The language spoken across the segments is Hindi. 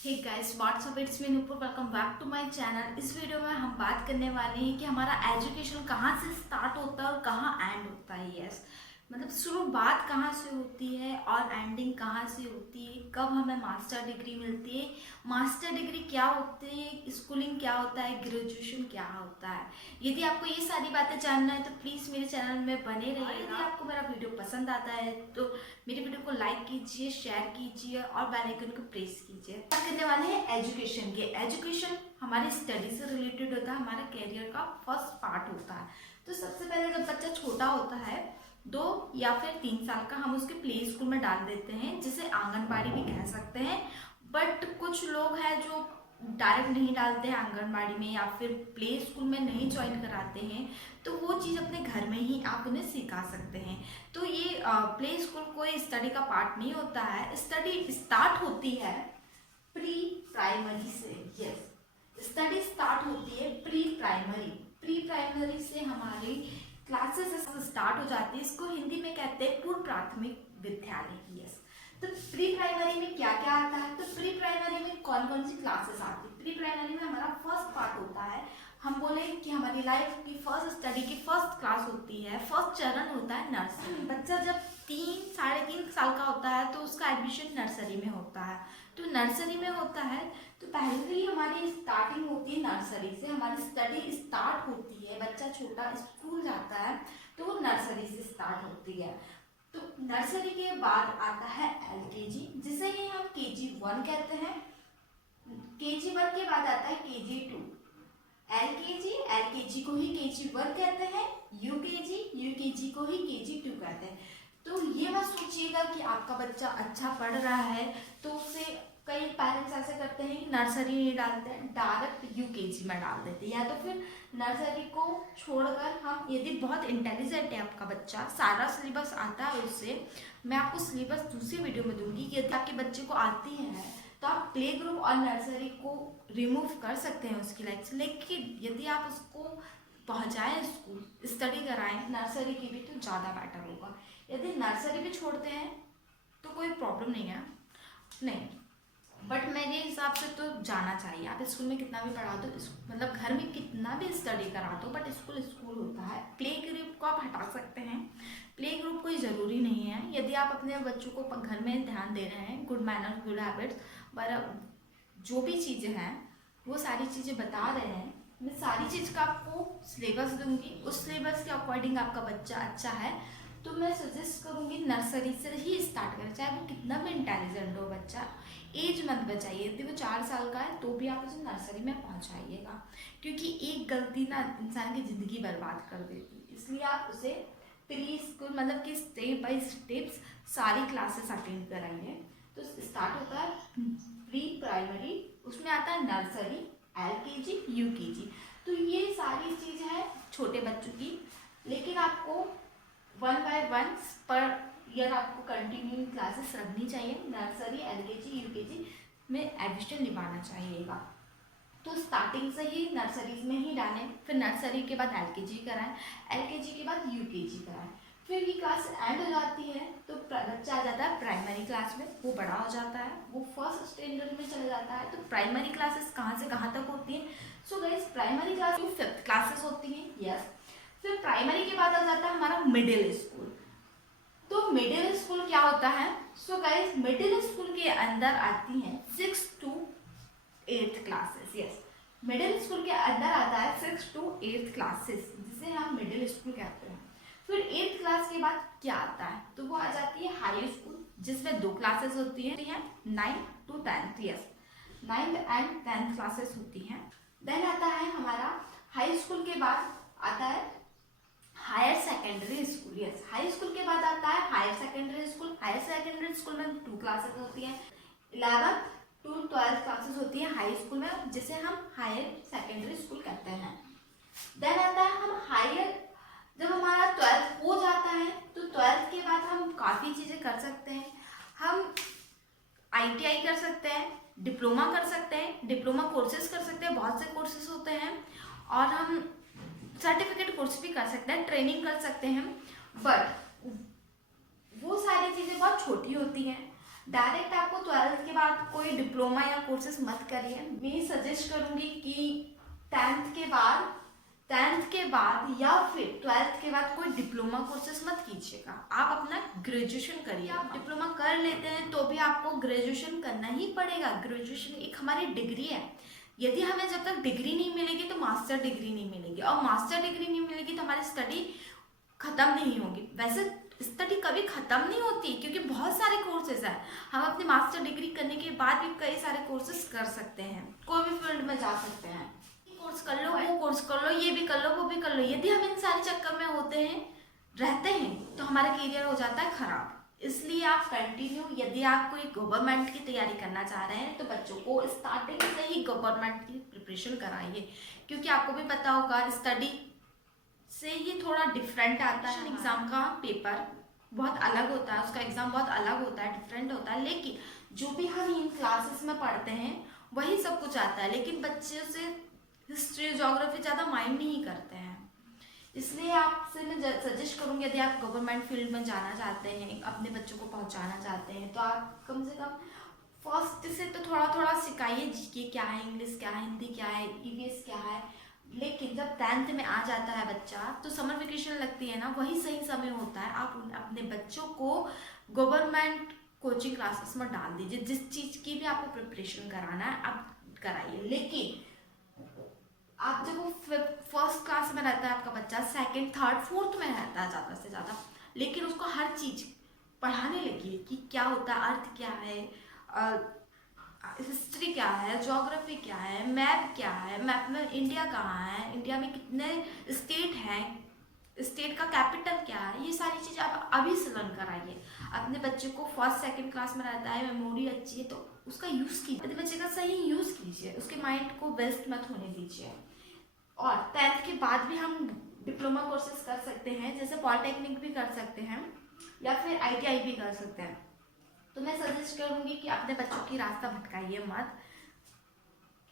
Hey guys what's up, it's me Nupur. Welcome back to my channel. इस वीडियो में हम बात करने वाले हैं कि हमारा एजुकेशन कहाँ से स्टार्ट होता है और कहाँ एंड होता है। यस, मतलब शुरुआत कहाँ से होती है और एंडिंग कहाँ से होती है, कब हमें मास्टर डिग्री मिलती है, मास्टर डिग्री क्या होती है, स्कूलिंग क्या होता है, ग्रेजुएशन क्या होता है। यदि आपको ये सारी बातें जानना है तो प्लीज़ मेरे चैनल में बने रहिए। यदि आपको मेरा वीडियो पसंद आता है तो मेरे वीडियो को लाइक कीजिए, शेयर कीजिए और बेल आइकन को प्रेस कीजिए। बात करने वाले हैं एजुकेशन के। एजुकेशन हमारी स्टडी से रिलेटेड होता है, हमारे कैरियर का फर्स्ट पार्ट होता है। तो सबसे पहले जब बच्चा छोटा होता है 2 या फिर 3 साल का, हम उसके प्ले स्कूल में डाल देते हैं, जिसे आंगनबाड़ी भी कह सकते हैं। बट कुछ लोग हैं जो डायरेक्ट नहीं डालते हैं आंगनबाड़ी में या फिर प्ले स्कूल में नहीं ज्वाइन कराते हैं, तो वो चीज़ अपने घर में ही आप उन्हें सिखा सकते हैं। तो ये प्ले स्कूल कोई स्टडी का पार्ट नहीं होता है। स्टडी स्टार्ट होती है प्री प्राइमरी से। यस, स्टडी स्टार्ट होती है प्री प्राइमरी। प्री प्राइमरी से हमारी क्लासेस स्टार्ट हो जाती है। इसको हिंदी में कहते हैं पूर्व प्राथमिक विद्यालय। यस, तो प्री प्राइमरी में क्या क्या आता है, तो प्री प्राइमरी में कौन कौन सी क्लासेस आती है। प्री प्राइमरी में हमारा फर्स्ट पार्ट होता है, हम बोले कि हमारी लाइफ की फर्स्ट स्टडी की फर्स्ट क्लास होती है, फर्स्ट चरण होता है नर्सरी। बच्चा जब 3 साढ़े 3 साल का होता है तो उसका एडमिशन नर्सरी में होता है। तो नर्सरी में होता है तो पहले ही हमारी स्टार्टिंग होती है नर्सरी से, हमारी स्टडी स्टार्ट होती है। बच्चा छोटा स्कूल जाता है तो वो नर्सरी से स्टार्ट होती है। तो नर्सरी के बाद आता है एलकेजी, जिसे ही हम KG1 कहते हैं। KG1 के बाद आता है KG2। एलकेजी को ही KG1 कहते हैं, यूकेजी को ही KG2 कहते हैं। तो ये मत सोचिएगा कि आपका बच्चा अच्छा पढ़ रहा है तो उसे, कई पेरेंट्स ऐसे करते हैं कि नर्सरी नहीं डालते हैं, डायरेक्ट यूकेजी में डाल देते हैं, या तो फिर नर्सरी को छोड़कर हम, यदि बहुत इंटेलिजेंट है आपका बच्चा, सारा सिलेबस आता है उससे, मैं आपको सिलेबस दूसरी वीडियो में दूंगी कि यदि आपके बच्चे को आती है तो आप प्ले ग्रुप और नर्सरी को रिमूव कर सकते हैं उसकी लाइफ से। लेकिन यदि आप उसको पहुंचाएं स्कूल, स्टडी कराएं नर्सरी की भी, तो ज़्यादा बेटर होगा। यदि नर्सरी भी छोड़ते हैं तो कोई प्रॉब्लम नहीं है, नहीं, बट मेरे हिसाब से तो जाना चाहिए। आप स्कूल में कितना भी पढ़ा दो, मतलब घर में कितना भी स्टडी करा दो, बट स्कूल स्कूल होता है। प्ले ग्रुप को आप हटा सकते हैं, प्ले ग्रुप कोई ज़रूरी नहीं है। यदि आप अपने बच्चों को घर में ध्यान दे रहे हैं, गुड मैनर्स, गुड हैबिट्स, पर जो भी चीज़ें हैं वो सारी चीज़ें बता रहे हैं, मैं सारी चीज़ का आपको सिलेबस दूंगी। उस सिलेबस के अकॉर्डिंग आपका बच्चा अच्छा है तो मैं सजेस्ट करूँगी नर्सरी से ही स्टार्ट करें, चाहे वो कितना भी इंटेलिजेंट हो बच्चा। एज मत बचाइए, यदि वो 4 साल का है तो भी आप उसे नर्सरी में पहुंचाइएगा, क्योंकि एक गलती ना इंसान की ज़िंदगी बर्बाद कर देती है। इसलिए आप उसे प्री स्कूल, मतलब कि स्टेप बाय स्टेप्स सारी क्लासेस अटेंड कराइए। तो स्टार्ट होता है प्री प्राइमरी, उसमें आता है नर्सरी, एलकेजी, यूकेजी। तो ये सारी चीज़ है छोटे बच्चों की, लेकिन आपको 1 by 1 पर ईयर आपको कंटिन्यू क्लासेस रखनी चाहिए। नर्सरी, एलकेजी, यूकेजी में एडमिशन निभाना चाहिएगा। तो स्टार्टिंग से ही नर्सरीज में ही डालें, फिर नर्सरी के बाद एलकेजी कराएं, एलकेजी के बाद यूकेजी कराएं, फिर ये क्लास एंड हो जाती है तो बच्चा आ जाता है प्राइमरी क्लास में, वो बड़ा हो जाता है, वो फर्स्ट स्टैंडर्ड में चला जाता है। तो प्राइमरी क्लासेस कहाँ से कहाँ तक होती हैं, सो गाइस प्राइमरी क्लास में 5th क्लासेस होती हैं। यस, फिर प्राइमरी के बाद आ जाता है हमारा मिडिल स्कूल। तो मिडिल स्कूल क्या होता है, सो गाइस मिडिल स्कूल के अंदर आती हैं 6 to 8th classes. Yes, middle school के अंदर आता है 6 to 8th क्लासेस, जिसे हम मिडिल स्कूल कहते हैं। फिर 8th क्लास के बाद क्या आता है, तो वो आ जाती है हाई स्कूल, जिसमें 2 क्लासेस होती हैं 9th to 10th। Yes, 9th and 10th classes होती हैं। देन आता है हमारा हाई स्कूल के बाद आता है higher secondary school. Yes, high school के बाद आता है higher secondary school. Higher secondary school में 2 क्लासेस होती हैं, 11th to 12th क्लासेस होती हैं हाई स्कूल में, जिसे हम हायर सेकेंडरी स्कूल कहते हैं। देन आता है हम हायर, जब हमारा 12th हो जाता है तो 12th के बाद हम काफ़ी चीज़ें कर सकते हैं। हम ITI कर सकते हैं, डिप्लोमा कर सकते हैं, डिप्लोमा कोर्सेज कर सकते हैं, बहुत से कोर्सेज होते हैं, और हम सर्टिफिकेट कोर्स भी कर सकते हैं, ट्रेनिंग कर सकते हैं। बट वो सारी चीज़ें बहुत छोटी होती हैं। डायरेक्ट आपको 12th के बाद कोई डिप्लोमा या कोर्सेज मत करिए। मैं सजेस्ट करूंगी कि 10th के बाद या फिर 12th के बाद कोई डिप्लोमा कोर्सेज मत कीजिएगा, आप अपना ग्रेजुएशन करिए। आप डिप्लोमा कर लेते हैं तो भी आपको ग्रेजुएशन करना ही पड़ेगा। ग्रेजुएशन एक हमारी डिग्री है, यदि हमें जब तक डिग्री नहीं मिलेगी तो मास्टर डिग्री नहीं मिलेगी, और मास्टर डिग्री नहीं मिलेगी तो हमारी स्टडी खत्म नहीं होगी। वैसे स्टडी कभी खत्म नहीं होती, क्योंकि बहुत सारे कोर्सेज हैं। हम अपनी मास्टर डिग्री करने के बाद भी कई सारे कोर्सेज कर सकते हैं, कोई भी फील्ड में जा सकते हैं। कोर्स कर लो, वो कोर्स कर लो, ये भी कर लो, वो भी कर लो। यदि हम इन सारे चक्कर में रहते हैं तो हमारा करियर हो जाता है खराब। इसलिए आप कंटिन्यू, यदि आप कोई गवर्नमेंट की तैयारी करना चाह रहे हैं तो बच्चों को स्टार्टिंग से ही गवर्नमेंट की प्रिपरेशन कराइए, क्योंकि आपको भी पता होगा स्टडी से ये थोड़ा डिफरेंट आता है। एग्जाम का पेपर बहुत अलग होता है, उसका एग्जाम बहुत अलग होता है, डिफरेंट होता है, लेकिन जो भी हम इन क्लासेस में पढ़ते हैं वही सब कुछ आता है। लेकिन बच्चे से हिस्ट्री ज्योग्राफी ज़्यादा माइंड नहीं करते हैं। इसलिए आपसे मैं सजेस्ट करूँगी, यदि आप गवर्नमेंट फील्ड में जाना चाहते हैं, अपने बच्चों को पहुँचाना चाहते हैं, तो आप कम से कम फर्स्ट से तो थोड़ा थोड़ा सिखाइए। जीके क्या है, इंग्लिश क्या है, हिंदी क्या है, ईवीएस क्या है। लेकिन जब 10th में आ जाता है बच्चा, तो समर वेकेशन लगती है ना, वही सही समय होता है। आप अपने बच्चों को गवर्नमेंट कोचिंग क्लासेस में डाल दीजिए। जिस चीज़ की भी आपको प्रिपरेशन कराना है आप कराइए। लेकिन आप जब वो फर्स्ट क्लास में रहता है आपका बच्चा, सेकंड, थर्ड, फोर्थ में रहता है ज़्यादा से ज़्यादा, लेकिन उसको हर चीज़ पढ़ाने लगी कि क्या होता है, अर्थ क्या है, हिस्ट्री क्या है, ज्योग्राफी क्या है, मैप क्या है, मैप में इंडिया कहाँ है, इंडिया में कितने स्टेट हैं, स्टेट का कैपिटल क्या है, ये सारी चीज़ आप अभी से लर्न कराइए। अपने बच्चे को फर्स्ट सेकंड क्लास में रहता है, मेमोरी अच्छी है तो उसका यूज़ कीजिए, अपने बच्चे का सही यूज़ कीजिए, उसके माइंड को वेस्ट मत होने दीजिए। और 10th के बाद भी हम डिप्लोमा कोर्सेज कर सकते हैं, जैसे पॉलिटेक्निक भी कर सकते हैं या फिर आईटीआई भी कर सकते हैं। तो मैं सजेस्ट करूँगी कि अपने बच्चों की रास्ता भटकाइए मत,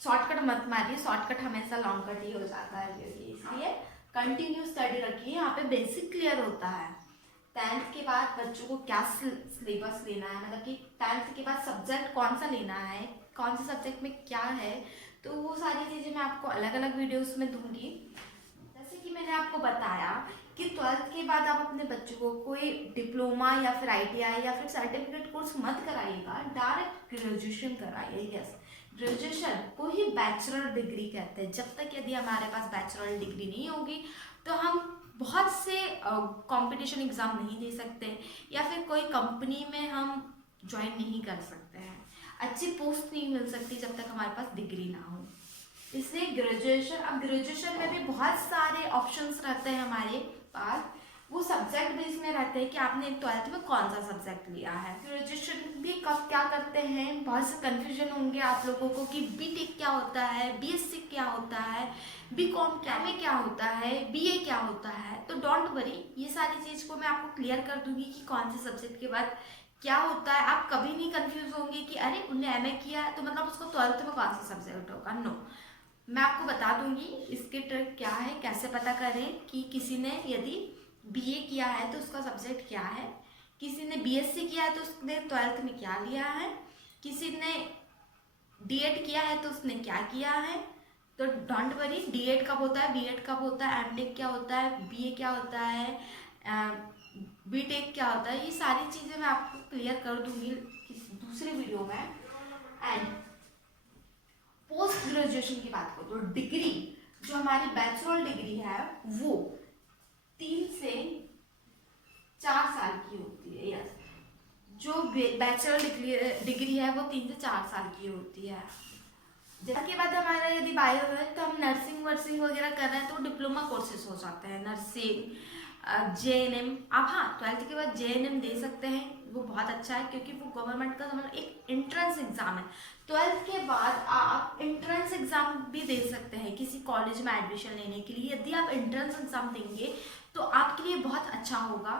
शॉर्टकट मत मारिए। शॉर्टकट हमेशा लॉन्ग कट ही हो जाता है, इसलिए कंटिन्यू स्टडी रखिए। यहाँ पे बेसिक क्लियर होता है। 10th के बाद बच्चों को क्या सिलेबस लेना है, मतलब कि 10th के बाद सब्जेक्ट कौन सा लेना है, कौन से सब्जेक्ट में क्या है, तो वो सारी चीज़ें मैं आपको अलग अलग वीडियोस में दूंगी। जैसे कि मैंने आपको बताया कि 12th के बाद आप अपने बच्चों को कोई डिप्लोमा या फिर आईटीआई या फिर सर्टिफिकेट कोर्स मत कराइएगा, डायरेक्ट ग्रेजुएशन कराइए। यस, ग्रेजुएशन को ही बैचलर डिग्री कहते हैं। जब तक यदि हमारे पास बैचलर डिग्री नहीं होगी तो हम बहुत से कंपटीशन एग्ज़ाम नहीं दे सकते, या फिर कोई कंपनी में हम ज्वाइन नहीं कर सकते हैं, अच्छी पोस्ट नहीं मिल सकती जब तक हमारे पास डिग्री ना हो। इसलिए ग्रेजुएशन, अब ग्रेजुएशन में भी बहुत सारे ऑप्शंस रहते हैं हमारे पास, वो सब्जेक्ट बेस में रहते हैं कि आपने 12th में कौन सा सब्जेक्ट लिया है। ग्रेजुएशन भी कब क्या करते हैं, बहुत से कन्फ्यूजन होंगे आप लोगों को कि बीटेक क्या होता है, बीएससी क्या होता है, बीकॉम क्या में क्या होता है, बीए क्या होता है। तो डोंट वरी, ये सारी चीज़ को मैं आपको क्लियर कर दूंगी कि कौन से सब्जेक्ट के बाद क्या होता है। आप कभी नहीं कंफ्यूज होंगे कि अरे उन्हें एमए किया है तो मतलब उसको 12th में कौन सा सब्जेक्ट होगा। नो, मैं आपको बता दूंगी इसके ट्रिक क्या है, कैसे पता करें कि किसी ने यदि बीए किया है तो उसका सब्जेक्ट क्या है, किसी ने बीएससी किया है तो उसने 12th में क्या लिया है, किसी ने डीएड किया है तो उसने क्या किया है। तो डोंट वरी, डीएड कब होता है, बीएड कब होता है, एमटेक क्या होता है, बीए क्या होता है, बीटेक क्या होता है, ये सारी चीज़ें मैं आपको क्लियर कर दूंगी दूसरे वीडियो में। एंड पोस्ट ग्रेजुएशन की बात करो तो डिग्री, जो हमारी बैचलर डिग्री है वो 3 से 4 साल की होती है। यस, जो बैचलर डिग्री है वो 3 से 4 साल की होती है। जिसके बाद हमारा यदि बायो है तो हम नर्सिंग वर्सिंग वगैरह कर रहे हैं तो डिप्लोमा कोर्सेज हो जाते हैं, नर्सिंग, जेएनएम। आप हाँ 12th के बाद जेएनएम दे सकते हैं, वो बहुत अच्छा है क्योंकि वो गवर्नमेंट का मतलब एक एंट्रेंस एग्जाम है। 12th के बाद आप एंट्रेंस एग्जाम भी दे सकते हैं किसी कॉलेज में एडमिशन लेने के लिए। यदि आप एंट्रेंस एग्जाम देंगे तो आपके लिए बहुत अच्छा होगा,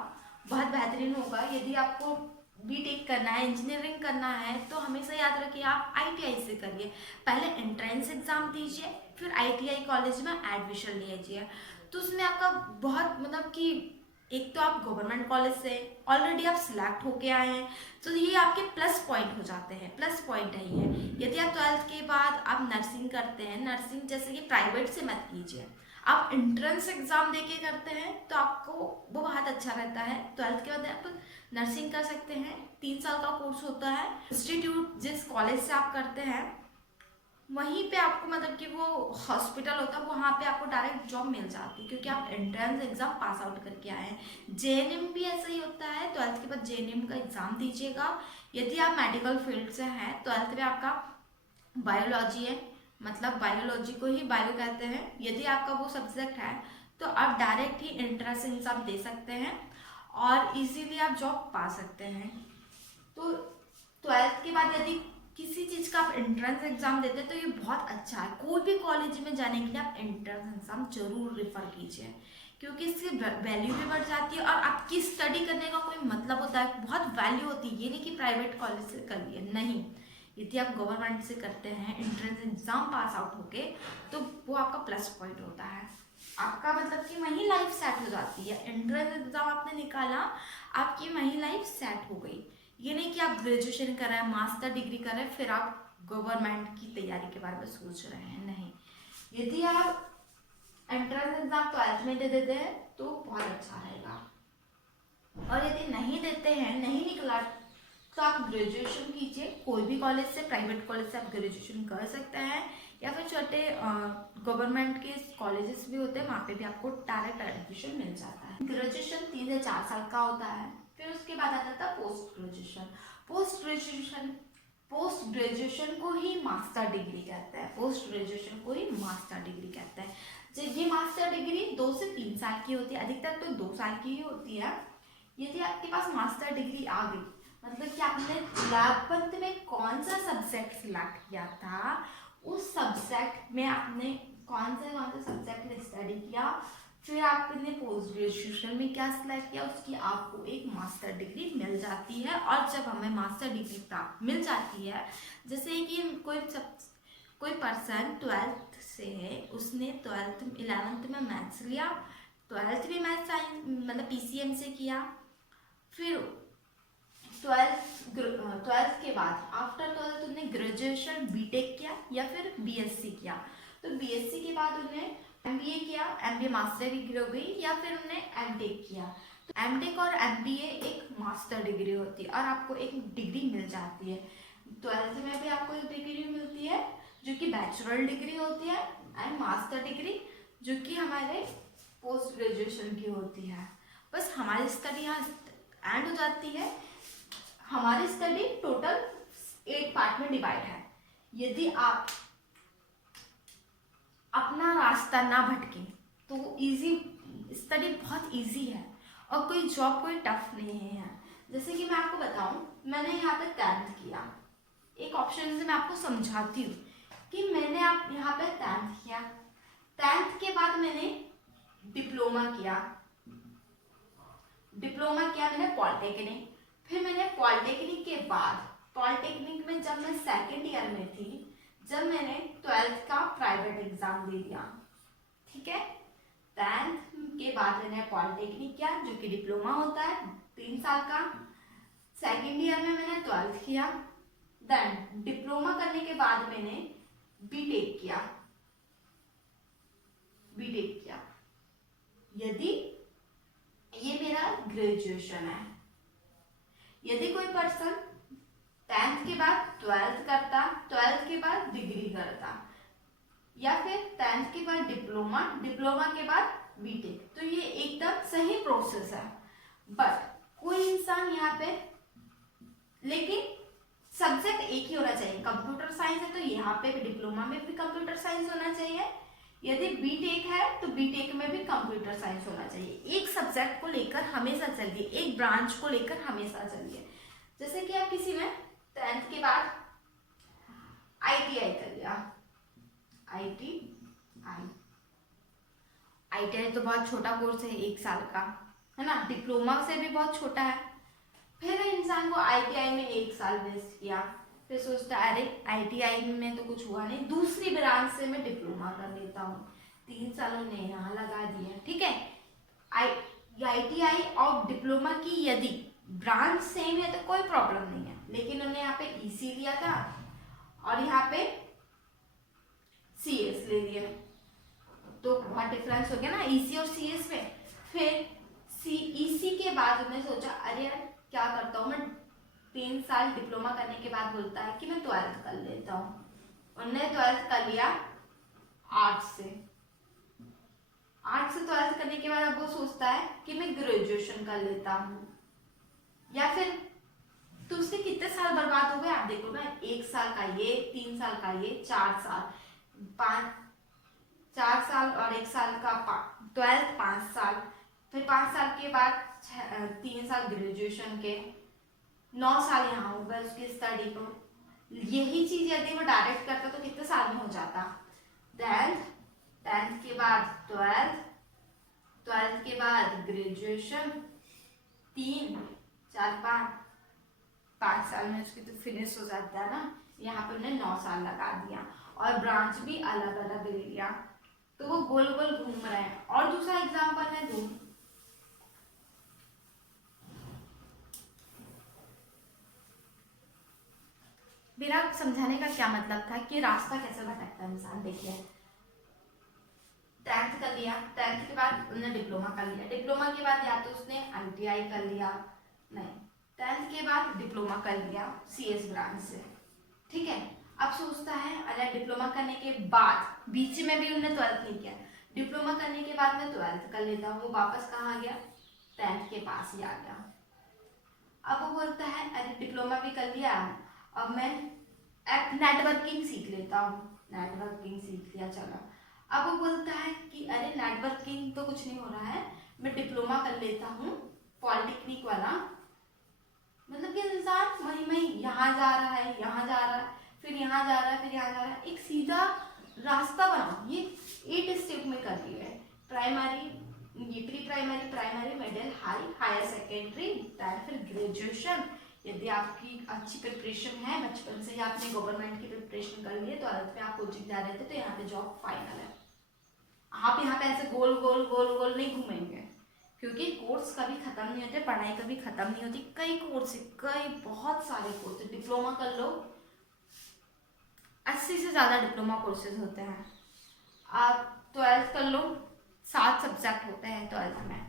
बहुत बेहतरीन होगा। यदि आपको बीटेक करना है, इंजीनियरिंग करना है तो हमेशा याद रखिए आप आईटीआई से करिए। पहले एंट्रेंस एग्जाम दीजिए, फिर आईटीआई कॉलेज में एडमिशन लीजिए, तो उसमें आपका बहुत मतलब कि एक तो आप गवर्नमेंट कॉलेज से ऑलरेडी आप सिलेक्ट होके आए हैं, तो ये आपके प्लस पॉइंट हो जाते हैं, प्लस पॉइंट है ये। यदि आप 12th के बाद आप नर्सिंग करते हैं, नर्सिंग जैसे कि प्राइवेट से मत कीजिए, आप एंट्रेंस एग्जाम देके करते हैं तो आपको वो बहुत अच्छा रहता है। 12th के बाद आप नर्सिंग कर सकते हैं, 3 साल का कोर्स होता है। इंस्टीट्यूट जिस कॉलेज से आप करते हैं वहीं पे आपको मतलब कि वो हॉस्पिटल होता है, वहाँ पे आपको डायरेक्ट जॉब मिल जाती है, क्योंकि आप एंट्रेंस एग्जाम पास आउट करके आए हैं। जेएनएम भी ऐसा ही होता है, 12th के बाद जेएनएम का एग्जाम दीजिएगा। यदि आप मेडिकल फील्ड से हैं, 12th में आपका बायोलॉजी है, मतलब बायोलॉजी को ही बायो कहते हैं, यदि आपका वो सब्जेक्ट है तो आप डायरेक्ट ही एंट्रेंस एग्जाम दे सकते हैं और इजीली आप जॉब पा सकते हैं। तो 12th के बाद यदि किसी चीज़ का आप एंट्रेंस एग्जाम देते हैं तो ये बहुत अच्छा है। कोई भी कॉलेज में जाने के लिए आप एंट्रेंस एग्जाम जरूर रेफर कीजिए, क्योंकि इसकी वैल्यू भी बढ़ जाती है और आपकी स्टडी करने का कोई मतलब होता है, बहुत वैल्यू होती है। ये नहीं कि प्राइवेट कॉलेज से कर लिए, नहीं, यदि आप गवर्नमेंट से करते हैं एंट्रेंस एग्जाम पास आउट होके तो वो आपका प्लस पॉइंट होता है। आपका मतलब कि वहीं लाइफ सेट हो जाती है। एंट्रेंस एग्जाम आपने निकाला, आपकी वहीं लाइफ सेट हो गई। ये नहीं कि आप ग्रेजुएशन कर रहे हैं, मास्टर डिग्री कर रहे हैं, फिर आप गवर्नमेंट की तैयारी के बारे में सोच रहे हैं, नहीं। यदि आप एंट्रेंस एग्जाम 12th में दे देते हैं तो बहुत अच्छा रहेगा, और यदि नहीं देते हैं, नहीं निकला, तो आप ग्रेजुएशन कीजिए। कोई भी कॉलेज से, प्राइवेट कॉलेज से आप ग्रेजुएशन कर सकते हैं, या फिर छोटे गवर्नमेंट के कॉलेजेस भी होते हैं, वहाँ पे भी आपको डायरेक्ट एडमिशन मिल जाता है। ग्रेजुएशन 3 से 4 साल का होता है। फिर उसके बाद आता था पोस्ट ग्रेजुएशन। पोस्ट ग्रेजुएशन को ही मास्टर डिग्री कहते हैं, पोस्ट ग्रेजुएशन को ही मास्टर डिग्री कहते हैं। ये मास्टर डिग्री 2 से 3 साल की होती है, अधिकतर तो 2 साल की ही होती है। यदि आपके पास मास्टर डिग्री आ गई, मतलब कि आपने 12th में कौन सा सब्जेक्ट सिलेक्ट किया था, उस सब्जेक्ट में आपने कौन से सब्जेक्ट में स्टडी किया, फिर आपने पोस्ट ग्रेजुएशन में क्या सिलेक्ट किया, उसकी आपको एक मास्टर डिग्री मिल जाती है। और जब हमें मास्टर डिग्री प्राप्त मिल जाती है, जैसे कि कोई पर्सन 12th से है, उसने 11th में मैथ्स लिया, 12th में मैथ्स साइंस मतलब पीसीएम से किया, फिर 12th के बाद आफ्टर 12th उन्होंने ग्रेजुएशन बीटेक किया या फिर बीएससी किया। तो बीएससी के बाद उन्होंने एमबीए किया, एमबीए मास्टर डिग्री हो गई, या फिर उन्होंने एमटेक किया। तो एमटेक और एमबीए एक मास्टर डिग्री होती है और आपको एक डिग्री मिल जाती है। 12th में भी आपको एक डिग्री मिलती है जो कि बैचलर डिग्री होती है, एंड मास्टर डिग्री जो कि हमारे पोस्ट ग्रेजुएशन की होती है। बस हमारी स्टडी यहाँ एंड हो जाती है। हमारी स्टडी टोटल 8 पार्ट में डिवाइड है। यदि आप अपना रास्ता ना भटके तो इजी, स्टडी बहुत इजी है और कोई जॉब कोई टफ नहीं है। जैसे कि मैं आपको बताऊं, मैंने यहाँ पे 10th किया, एक ऑप्शन से मैं आपको समझाती हूँ कि मैंने आप यहाँ पे 10th किया, 10th के बाद मैंने डिप्लोमा किया मैंने पॉलिटेक्निक। फिर मैंने पॉलिटेक्निक के बाद, पॉलिटेक्निक में जब मैं 2nd ईयर में थी, जब मैंने 12th का प्राइवेट एग्जाम दे दिया, ठीक है। 10th के बाद मैंने पॉलिटेक्निक किया जो कि डिप्लोमा होता है 3 साल का। 2nd ईयर में मैंने 12th किया, देन डिप्लोमा करने के बाद मैंने बीटेक किया। यदि ये मेरा ग्रेजुएशन है। यदि कोई पर्सन 10th के बाद 12th करता, 12th के बाद डिग्री करता, या फिर 10th के बाद डिप्लोमा के बाद बीटेक, तो ये एकदम सही प्रोसेस है। बट कोई इंसान यहाँ पे, लेकिन सब्जेक्ट एक ही होना चाहिए। कंप्यूटर साइंस है तो यहाँ पे भी डिप्लोमा में भी कंप्यूटर साइंस होना चाहिए। यदि बीटेक है तो बीटेक में भी कंप्यूटर साइंस होना चाहिए। एक सब्जेक्ट को लेकर हमेशा चलिए, एक ब्रांच को लेकर हमेशा चलिए। जैसे कि आप किसी में 10th के बाद आईटीआई कर लिया, आईटीआई तो बहुत छोटा कोर्स है, 1 साल का है ना, डिप्लोमा से भी बहुत छोटा है। फिर इंसान को आईटीआई में 1 साल वेस्ट किया, फिर सोचता अरे आईटीआई में तो कुछ हुआ नहीं, दूसरी ब्रांच से मैं डिप्लोमा कर लेता हूँ, 3 साल उन्हें यहाँ लगा दिया, ठीक है। ITI और डिप्लोमा की यदि ब्रांच सेम है तो कोई प्रॉब्लम नहीं है, लेकिन उन्होंने यहाँ पे EC लिया था और यहाँ पे CS ले लिया, तो बहुत डिफरेंस हो गया ना EC और CS में। फिर EC के बाद उन्होंने सोचा अरे यार क्या करता हूँ मैं, 3 साल डिप्लोमा करने के बाद बोलता है कि मैं 12th कर लेता हूँ। उन्होंने 12th कर लिया आर्ट्स से। 12th करने के बाद अब वो सोचता है कि मैं ग्रेजुएशन कर लेता हूँ, या फिर तो उसके कितने साल बर्बाद हो गए आप देखो ना, 1 साल का ये, 3 साल का ये, 4 साल, 4 साल और 1 साल का 12th 5 साल, फिर 5 साल के बाद 3 साल ग्रेजुएशन के, 9 साल यहाँ हो गए उसकी स्टडी को। यही चीज यदि वो डायरेक्ट करता तो कितने साल में हो जाता, 10th के बाद 12th के बाद ग्रेजुएशन, 3 4 5 साल में उसकी तो फिनिश हो जाता है ना। यहाँ पे उन्होंने 9 साल लगा दिया और ब्रांच भी अलग अलग ले लिया, तो वो गोल गोल घूम रहे हैं। और दूसरा एग्जाम्पल मैं दूं, मेरा समझाने का क्या मतलब था कि रास्ता कैसे भटकता है इंसान। देखिए 10th कर लिया, 10th के बाद उन्होंने डिप्लोमा कर लिया, डिप्लोमा के बाद या तो उसने ITI कर लिया, नहीं 10th के बाद डिप्लोमा कर लिया CS ब्रांच से, ठीक है। अब सोचता है अरे डिप्लोमा करने के बाद बीच में भी उन्होंने 12th नहीं किया, डिप्लोमा करने के बाद मैं 12th कर लेता हूँ, वो वापस कहाँ आ गया, 10th के पास ही आ गया। अब वो बोलता है अरे डिप्लोमा भी कर लिया, अब मैं नेटवर्किंग सीख लेता हूँ, नेटवर्किंग सीख लिया चलो। अब वो बोलता है कि अरे नेटवर्किंग तो कुछ नहीं हो रहा है, मैं डिप्लोमा कर लेता हूँ पॉलिटेक्निक वाला। मतलब कि इंसान वही यहाँ जा रहा है, यहाँ जा रहा है, फिर यहाँ जा रहा है, फिर यहाँ जा रहा है, एक सीधा रास्ता बनाओ। ये 8 स्टेप में कर रही है, primary, pre primary, primary, middle, higher secondary, फिर ग्रेजुएशन। यदि आपकी अच्छी प्रिपरेशन है, बचपन से ही आपने गवर्नमेंट की प्रिपरेशन कर ली है, तो 12th में आप कोचिंग जा रहे थे तो यहाँ पे जॉब फाइनल है। आप यहाँ पे ऐसे गोल गोल गोल गोल नहीं घूमेंगे, क्योंकि कोर्स कभी खत्म नहीं होते, पढ़ाई कभी खत्म नहीं होती। कई कोर्स, कई बहुत सारे कोर्स, डिप्लोमा कर लो 80 से ज़्यादा डिप्लोमा कोर्सेज होते हैं। आप 12th कर लो, 7 सब्जेक्ट होते हैं 12th में।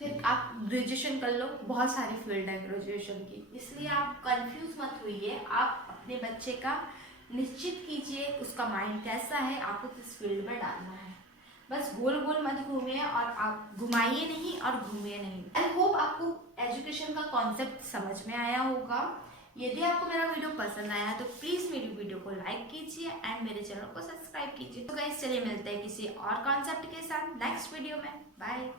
फिर आप ग्रेजुएशन कर लो, बहुत सारी फील्ड है ग्रेजुएशन की, इसलिए आप कंफ्यूज मत होइए। आप अपने बच्चे का निश्चित कीजिए उसका माइंड कैसा है, आपको किस फील्ड में डालना है। बस गोल गोल मत घूमिए, और आप घुमाइए नहीं और घूमिए नहीं। आई होप आपको एजुकेशन का कॉन्सेप्ट समझ में आया होगा। यदि आपको मेरा वीडियो पसंद आया तो प्लीज़ मेरी वीडियो को लाइक कीजिए एंड मेरे चैनल को सब्सक्राइब कीजिए। तो गाइस चलिए मिलते हैं किसी और कॉन्सेप्ट के साथ नेक्स्ट वीडियो में। बाय।